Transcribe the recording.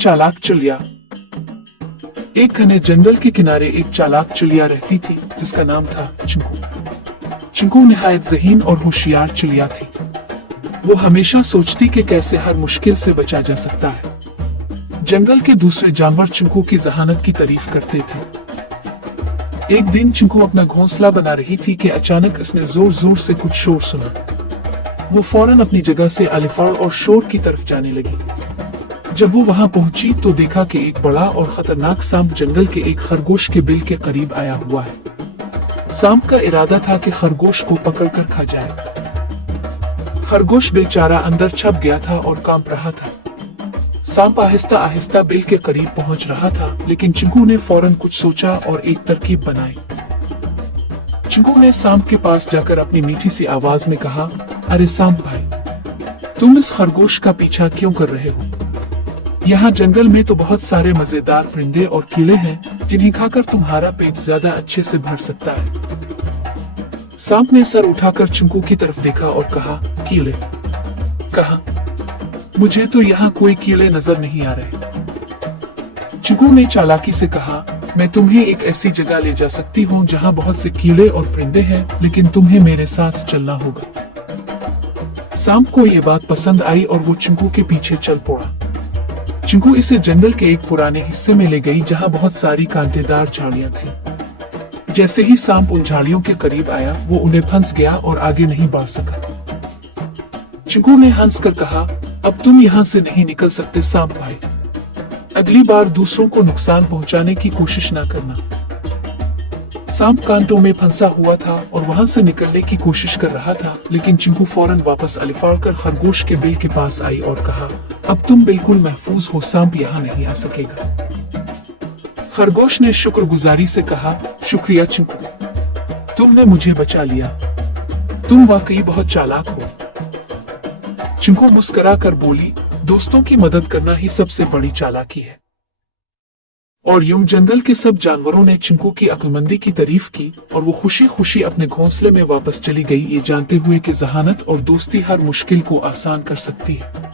चालाक चिड़िया। एक घने जंगल के किनारे एक चालाक चिड़िया रहती थी जिसका नाम था चिंकू। चिंकू निहायत ज़हीन और होशियार चिड़िया थी। वो हमेशा सोचती कि कैसे हर मुश्किल से बचा जा सकता है। जंगल के दूसरे जानवर चिंकू की ज़हानत की तारीफ करते थे। एक दिन चिंकू अपना घोंसला बना रही थी कि अचानक उसने जोर जोर से कुछ शोर सुना। वो फौरन अपनी जगह से अलिफाड़ और शोर की तरफ जाने लगी। जब वो वहां पहुंची तो देखा कि एक बड़ा और खतरनाक सांप जंगल के एक खरगोश के बिल के करीब आया हुआ है। सांप का इरादा था कि खरगोश को पकड़कर खा जाए। खरगोश बेचारा अंदर छप गया था और कांप रहा था। सांप आहिस्ता आहिस्ता बिल के करीब पहुंच रहा था, लेकिन चिंकू ने फौरन कुछ सोचा और एक तरकीब बनाई। चिंकू ने सांप के पास जाकर अपनी मीठी सी आवाज में कहा, अरे सांप भाई, तुम इस खरगोश का पीछा क्यों कर रहे हो? यहाँ जंगल में तो बहुत सारे मजेदार परिंदे और कीड़े हैं जिन्हें खाकर तुम्हारा पेट ज्यादा अच्छे से भर सकता है। सांप ने सर उठाकर चिंकू की तरफ देखा और कहा, कीड़े? कहा, मुझे तो यहाँ कोई कीड़े नजर नहीं आ रहे। चिंकू ने चालाकी से कहा, मैं तुम्हें एक ऐसी जगह ले जा सकती हूँ जहाँ बहुत से कीड़े और परिंदे हैं, लेकिन तुम्हें मेरे साथ चलना होगा। सांप को ये बात पसंद आई और वो चिंकू के पीछे चल पड़ा। चिंकू इसे जंगल के एक पुराने हिस्से में ले गई जहां बहुत सारी कांटेदार झाड़ियां थीं। जैसे ही सांप उन झाड़ियों के करीब आया, वो उन्हें फंस गया और आगे नहीं बढ़ सका। चिंकू ने हंसकर कहा, अब तुम यहाँ से नहीं निकल सकते सांप भाई। अगली बार दूसरों को नुकसान पहुंचाने की कोशिश न करना। सांप कांटों में फंसा हुआ था और वहां से निकलने की कोशिश कर रहा था, लेकिन चिंकू फौरन वापस अलिफाड़ कर खरगोश के बिल के पास आई और कहा, अब तुम बिल्कुल महफूज हो, सांप यहाँ नहीं आ सकेगा। खरगोश ने शुक्रगुजारी से कहा, शुक्रिया चिंकू, तुमने मुझे बचा लिया। तुम वाकई बहुत चालाक हो। चिंकू मुस्कुरा कर बोली, दोस्तों की मदद करना ही सबसे बड़ी चालाकी है। और यूं जंगल के सब जानवरों ने चिंकू की अक्लमंदी की तारीफ की और वो खुशी खुशी अपने घोंसले में वापस चली गई, ये जानते हुए कि ज़हानत और दोस्ती हर मुश्किल को आसान कर सकती है।